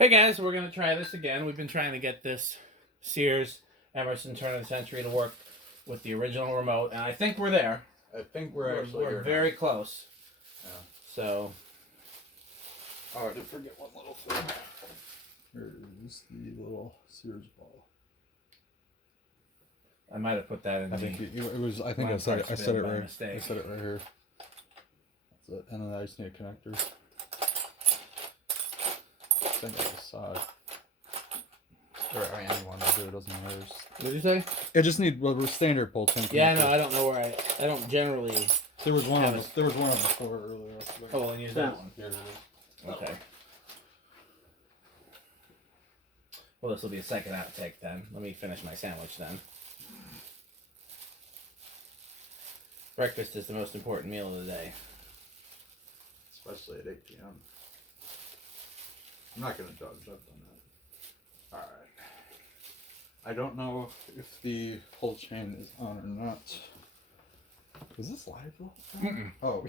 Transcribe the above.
Hey guys, we're going to try this again. We've been trying to get this Sears Emerson turn of the century to work with the original remote, and I think we're there. I think we're very close. Yeah. So, oh, I did forget one little thing. Here's the little Sears ball. I might have put that in. I think it was. I think I said it right. Mistake. I said it right here. That's it. And then I just need a connector. I think I just saw it. Or anyone will do it. Doesn't matter. What did you say? It just need rubber standard pull pin. Yeah, no, I don't know where I don't generally. There was one. There was one on the floor earlier. Oh, well, then use that one. Here it is. Okay. Well, this will be a second outtake then. Let me finish my sandwich then. Breakfast is the most important meal of the day. Especially at 8 p.m. I'm not going to judge. I've done that. Alright. I don't know if the pull chain is on or not. Is this live though? Mm-mm. Oh.